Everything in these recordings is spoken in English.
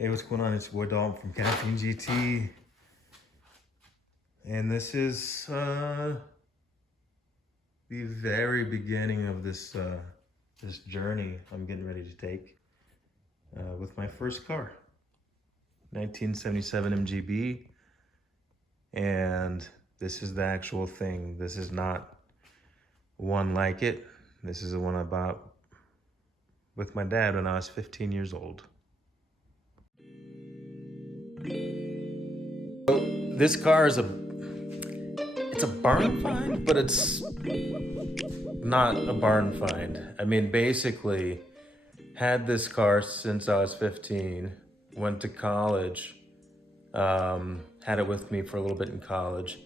Hey, what's going on? It's your boy Dalton from Caffeine GT. And this is the very beginning of this this journey I'm getting ready to take with my first car. 1977 MGB. And this is the actual thing. This is not one like it. This is the one I bought with my dad when I was 15 years old. This car is it's a barn find, but it's not a barn find. I mean, basically, had this car since I was 15, went to college, had it with me for a little bit in college,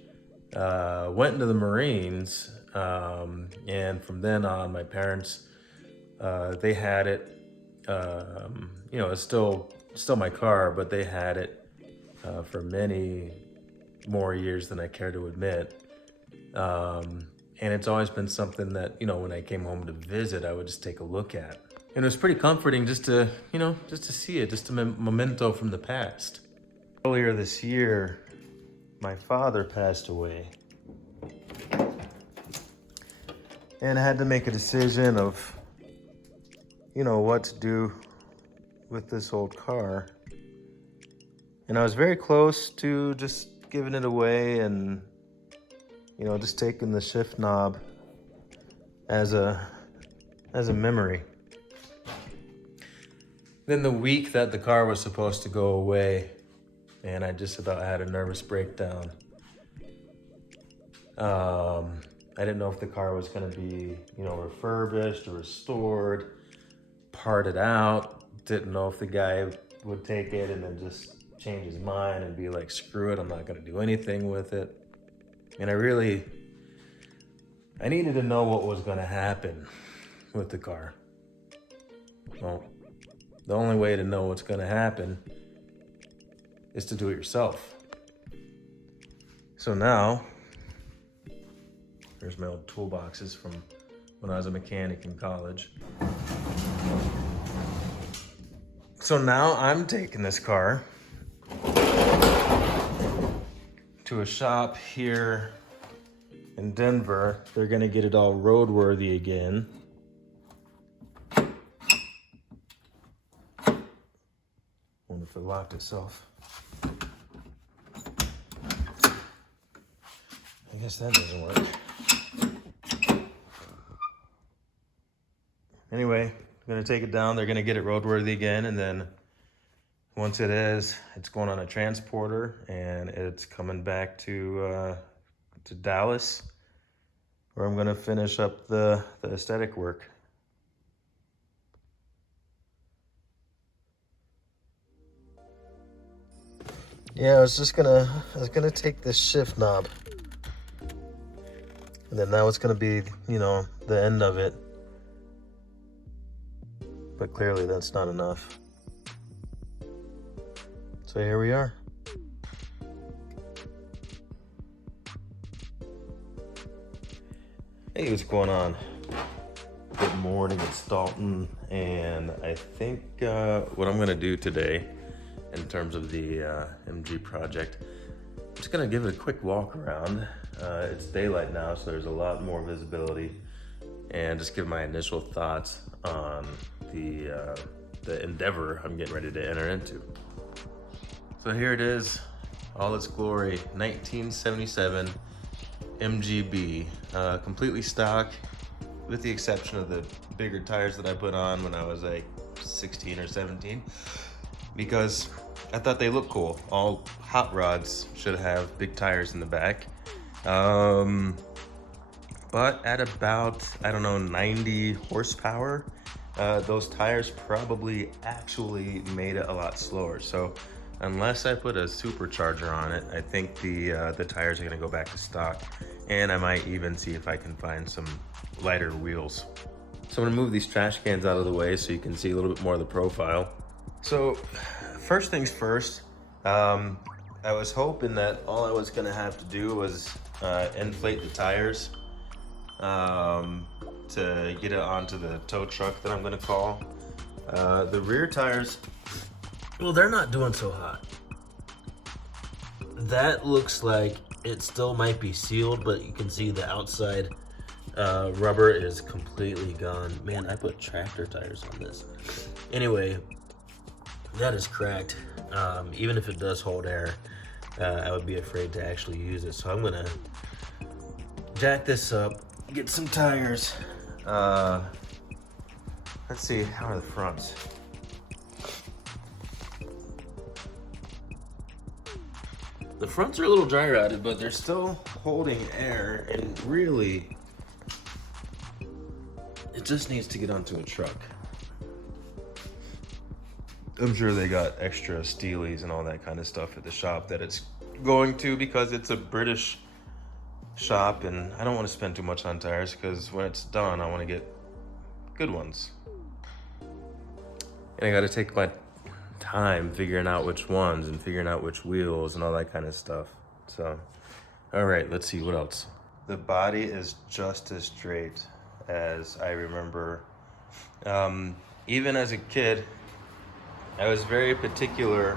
went into the Marines, and from then on, my parents, they had it, it's still my car, but they had it for many more years than I care to admit. And it's always been something that, when I came home to visit, I would just take a look at. And it was pretty comforting just to see it, just a memento from the past. Earlier this year, my father passed away. And I had to make a decision of, what to do with this old car. And I was very close to just giving it away and, just taking the shift knob as a memory. Then the week that the car was supposed to go away, and I just about had a nervous breakdown. I didn't know if the car was gonna be, refurbished or restored, parted out. Didn't know if the guy would take it and then just change his mind and be like, screw it, I'm not gonna do anything with it. And I needed to know what was gonna happen with the car. Well, the only way to know what's gonna happen is to do it yourself. So now, there's my old toolboxes from when I was a mechanic in college. So now I'm taking this car to a shop here in Denver. They're gonna get it all roadworthy again. Wonder if it locked itself. I guess that doesn't work. Anyway, I'm gonna take it down. They're gonna get it roadworthy again, and then once it is, it's going on a transporter and it's coming back to Dallas, where I'm gonna finish up the aesthetic work. Yeah, I was gonna take this shift knob, and then that was gonna be, the end of it. But clearly that's not enough. So here we are. Hey, what's going on? Good morning, it's Dalton, and I think what I'm gonna do today in terms of the MG project, I'm just gonna give it a quick walk around. It's daylight now, so there's a lot more visibility, and just give my initial thoughts on the endeavor I'm getting ready to enter into. So here it is, all its glory, 1977 MGB, completely stock, with the exception of the bigger tires that I put on when I was like 16 or 17, because I thought they looked cool. All hot rods should have big tires in the back. But at about, 90 horsepower, those tires probably actually made it a lot slower. So unless I put a supercharger on it, I think the tires are gonna go back to stock. And I might even see if I can find some lighter wheels. So I'm gonna move these trash cans out of the way so you can see a little bit more of the profile. So first things first, I was hoping that all I was gonna have to do was inflate the tires to get it onto the tow truck that I'm gonna call. The rear tires Well, they're not doing so hot. That looks like it still might be sealed, but you can see the outside rubber is completely gone. Man, I put tractor tires on this. Anyway, that is cracked. Even if it does hold air, I would be afraid to actually use it. So I'm gonna jack this up, get some tires. Let's see, how are the fronts? The fronts are a little dry rotted, but they're still holding air, and really, it just needs to get onto a truck. I'm sure they got extra steelies and all that kind of stuff at the shop that it's going to, because it's a British shop, and I don't want to spend too much on tires because when it's done, I want to get good ones. And I got to take my time figuring out which ones and figuring out which wheels and all that kind of stuff. So, all right, let's see what else. The body is just as straight as I remember. Even as a kid, I was very particular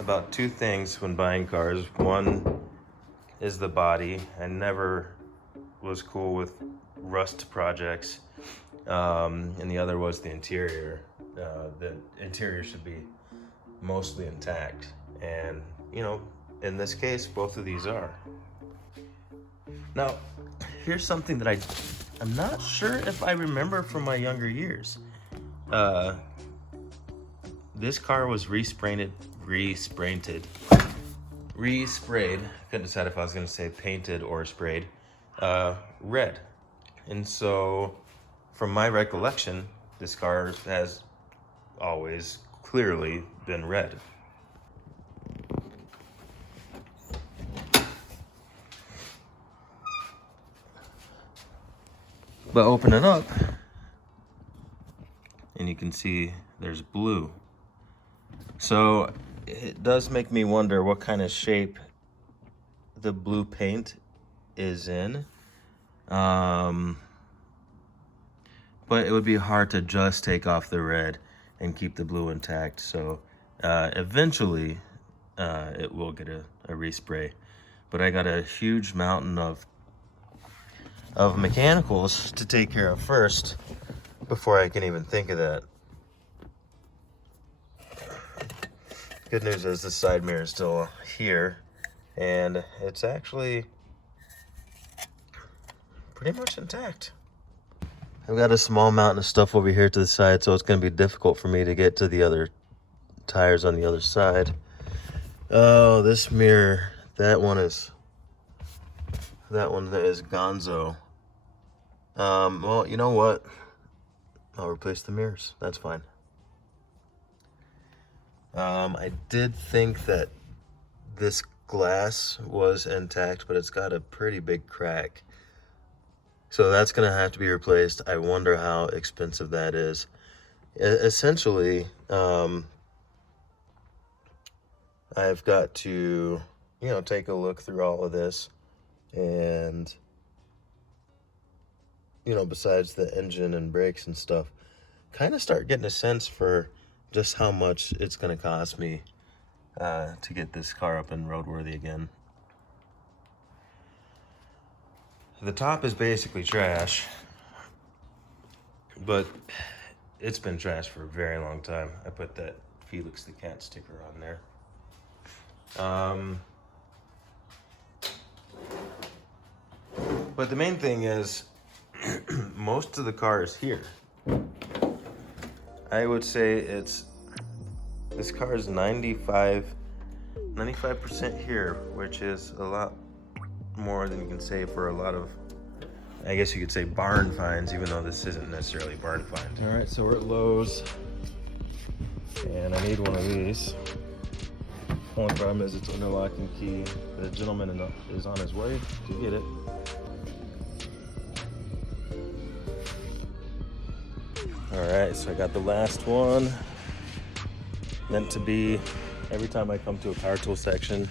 about two things when buying cars. One is the body. I never was cool with rust projects. And the other was the interior. The interior should be mostly intact. And, you know, in this case, both of these are. Now, here's something that I'm not sure if I remember from my younger years. This car was resprayed. Couldn't decide if I was gonna say painted or sprayed, red. And so, from my recollection, this car has always clearly been red. But open it up, and you can see there's blue. So it does make me wonder what kind of shape the blue paint is in. But it would be hard to just take off the red and keep the blue intact. So eventually it will get a respray. But I got a huge mountain of mechanicals to take care of first before I can even think of that. Good news is the side mirror is still here, and it's actually pretty much intact. I've got a small mountain of stuff over here to the side, so it's going to be difficult for me to get to the other tires on the other side. Oh, this mirror, that one is gonzo. Well, you know what? I'll replace the mirrors. That's fine. I did think that this glass was intact, but it's got a pretty big crack. So that's gonna have to be replaced. I wonder how expensive that is. Essentially, I've got to, take a look through all of this and, besides the engine and brakes and stuff, kind of start getting a sense for just how much it's going to cost me to get this car up and roadworthy again. The top is basically trash, but it's been trash for a very long time. I put that Felix the Cat sticker on there. But the main thing is, most of the car is here. I would say this car is 95% here, which is a lot more than you can say for a lot of, I guess you could say, barn finds, even though this isn't necessarily barn find. All right, so we're at Lowe's, and I need one of these. Only problem is it's under lock and key. The gentleman is on his way to get it. All right, so I got the last one. Meant to be, every time I come to a power tool section,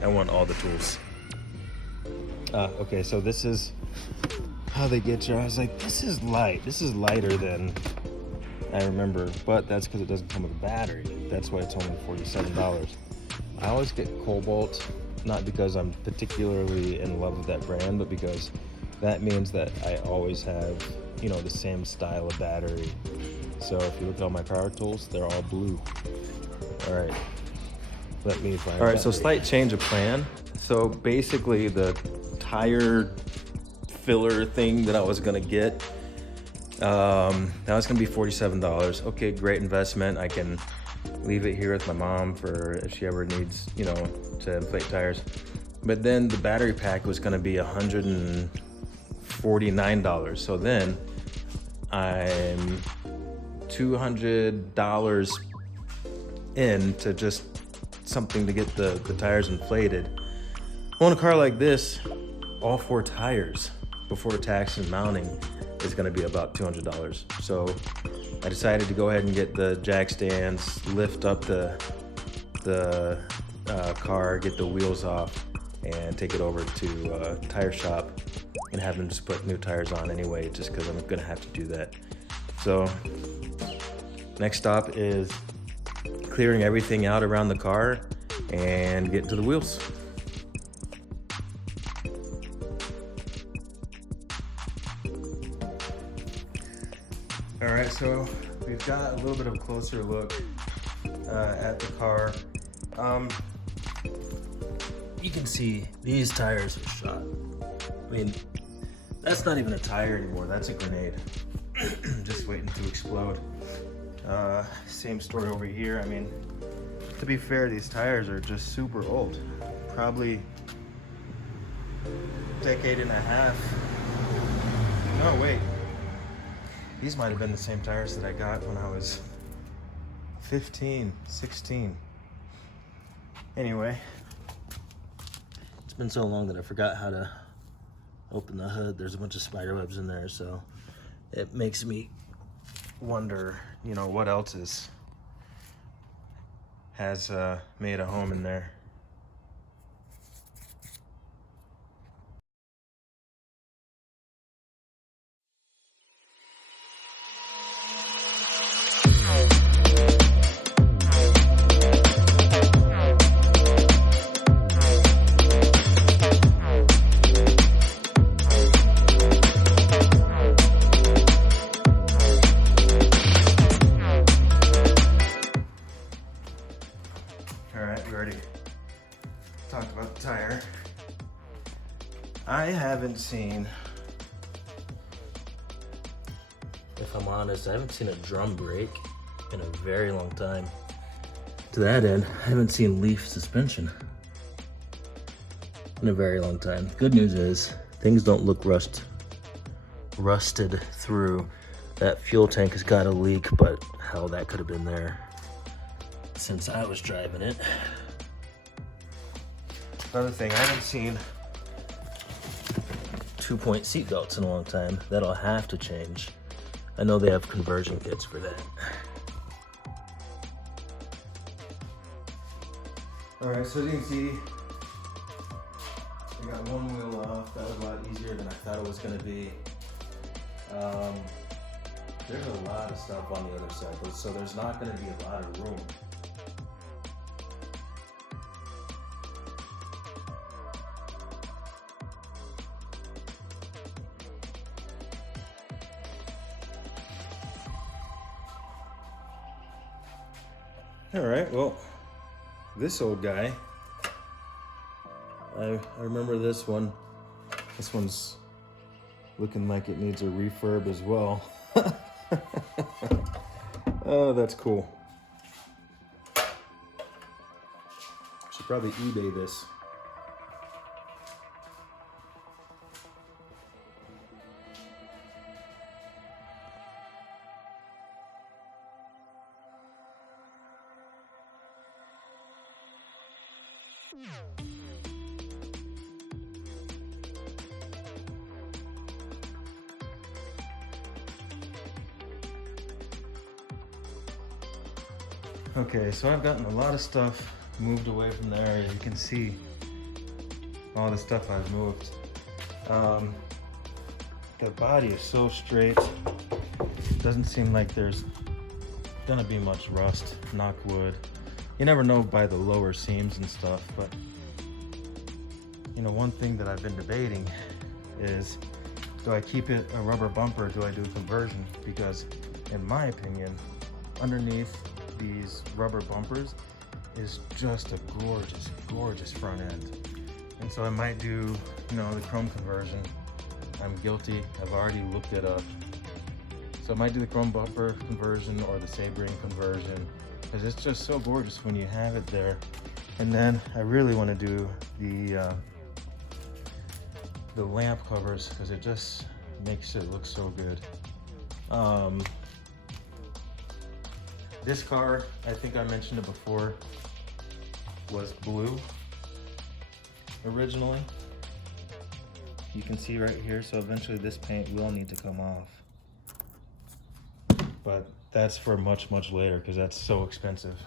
I want all the tools. Okay, so this is how they get you. I was like, this is light. This is lighter than I remember, but that's because it doesn't come with a battery. That's why it's only $47. I always get Cobalt, not because I'm particularly in love with that brand, but because that means that I always have, you know, the same style of battery. So if you look at all my power tools, they're all blue. All right, let me fire. All right, so slight change of plan. So basically the tire filler thing that I was gonna get, now it's gonna be $47. Okay, great investment. I can leave it here with my mom for if she ever needs, you know, to inflate tires. But then the battery pack was gonna be $149. So then I'm $200 into just something to get the tires inflated. On a car like this, all 4 tires before tax and mounting is gonna be about $200. So I decided to go ahead and get the jack stands, lift up the car, get the wheels off, and take it over to a tire shop and have them just put new tires on anyway, just because I'm gonna have to do that. So next stop is clearing everything out around the car and getting to the wheels. All right, so we've got a little bit of a closer look at the car. You can see these tires are shot. I mean, that's not even a tire anymore, that's a grenade. Just waiting to explode. Same story over here. I mean, to be fair, these tires are just super old. Probably a decade and a half. No, wait. These might have been the same tires that I got when I was 15, 16. Anyway, it's been so long that I forgot how to open the hood. There's a bunch of spider webs in there, so it makes me wonder, you know, what else has made a home in there. Talked about the tire. I haven't seen, if I'm honest, I haven't seen a drum brake in a very long time. To that end, I haven't seen leaf suspension in a very long time. Good news is things don't look rusted through. That fuel tank has got a leak, but hell, that could have been there since I was driving it. Another thing, I haven't seen 2-point seat belts in a long time. That'll have to change. I know they have conversion kits for that. All right, so as you can see, I got one wheel off. That was a lot easier than I thought it was gonna be. There's a lot of stuff on the other side, so there's not gonna be a lot of room. All right, well, this old guy, I remember this one. This one's looking like it needs a refurb as well. Oh, that's cool. Should probably eBay this. Okay, so I've gotten a lot of stuff moved away from the area. You can see all the stuff I've moved. The body is so straight. Doesn't seem like there's gonna be much rust, knock wood. You never know by the lower seams and stuff, but you know, one thing that I've been debating is, do I keep it a rubber bumper or do I do a conversion? Because in my opinion, underneath these rubber bumpers is just a gorgeous, gorgeous front end. And so I might do, you know, the chrome conversion. I'm guilty, I've already looked it up. So I might do the chrome bumper conversion or the sabering conversion, because it's just so gorgeous when you have it there. And then I really want to do the lamp covers, because it just makes it look so good. This car, I think I mentioned it before, was blue originally. You can see right here, so eventually this paint will need to come off. But that's for much, much later, because that's so expensive.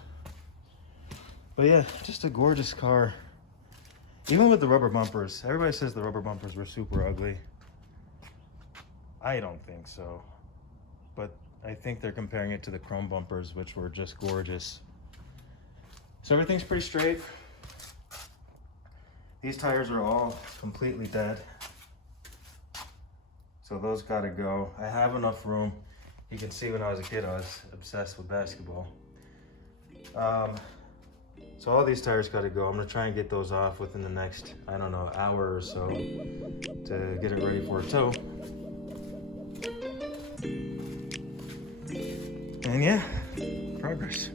But yeah, just a gorgeous car. Even with the rubber bumpers, everybody says the rubber bumpers were super ugly. I don't think so. But I think they're comparing it to the chrome bumpers, which were just gorgeous. So everything's pretty straight. These tires are all completely dead. So those gotta go. I have enough room. You can see when I was a kid, I was obsessed with basketball. So all these tires gotta go. I'm gonna try and get those off within the next, I don't know, hour or so to get it ready for a tow. And yeah, progress.